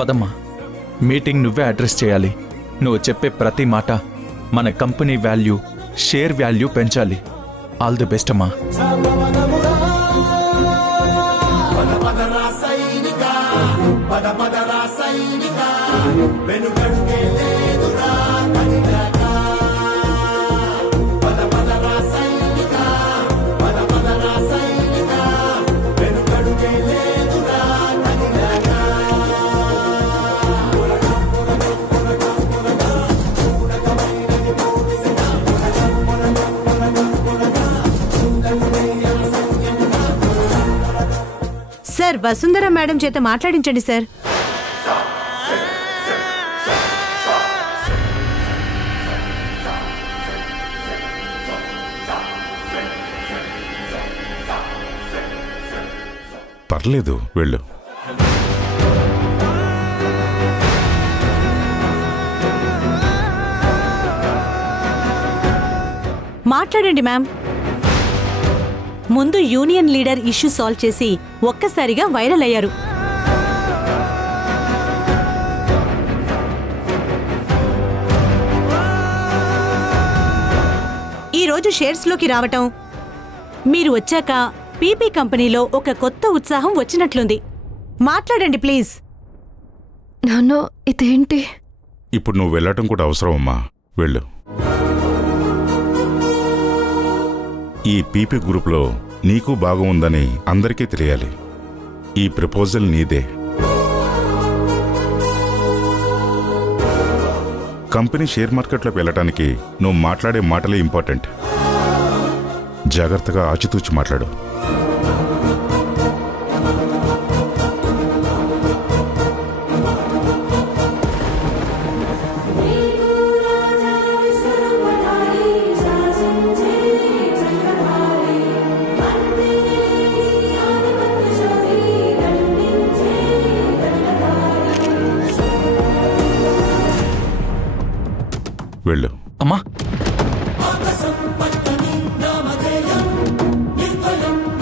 పదమ్మా, మీటింగ్ నువ్వే అడ్రస్ చేయాలి. నువ్వు చెప్పే ప్రతి మాట మన కంపెనీ వాల్యూ, షేర్ వాల్యూ పెంచాలి. ఆల్ ది బెస్ట్ అమ్మా. సార్, వసుంధర మేడం చేత మాట్లాడించండి సార్. పర్లేదు, వెళ్ళు. మాట్లాడండి మ్యామ్. ముందు యూనియన్ లీడర్ ఇష్యూ సాల్వ్ చేసి ఒక్కసారిగా వైరల్ అయ్యారు. ఈరోజు షేర్స్లోకి రావటం, మీరు వచ్చాక పీపీ కంపెనీలో ఒక కొత్త ఉత్సాహం వచ్చినట్లుంది. మాట్లాడండి ప్లీజ్. నాన్న, ఇదేంటి? ఇప్పుడు నువ్వు వెళ్ళటం కూడా అవసరం అమ్మా, వెళ్ళు. ఈ పీపీ గ్రూప్లో నీకు బాగా ఉందని అందరికీ తెలియాలి. ఈ ప్రపోజల్ నీదే. కంపెనీ షేర్ మార్కెట్లోకి వెళ్ళటానికి నువ్వు మాట్లాడే మాటలే ఇంపార్టెంట్. జాగ్రత్తగా ఆచితూచి మాట్లాడు. వెళ్ళు. అమ్మా,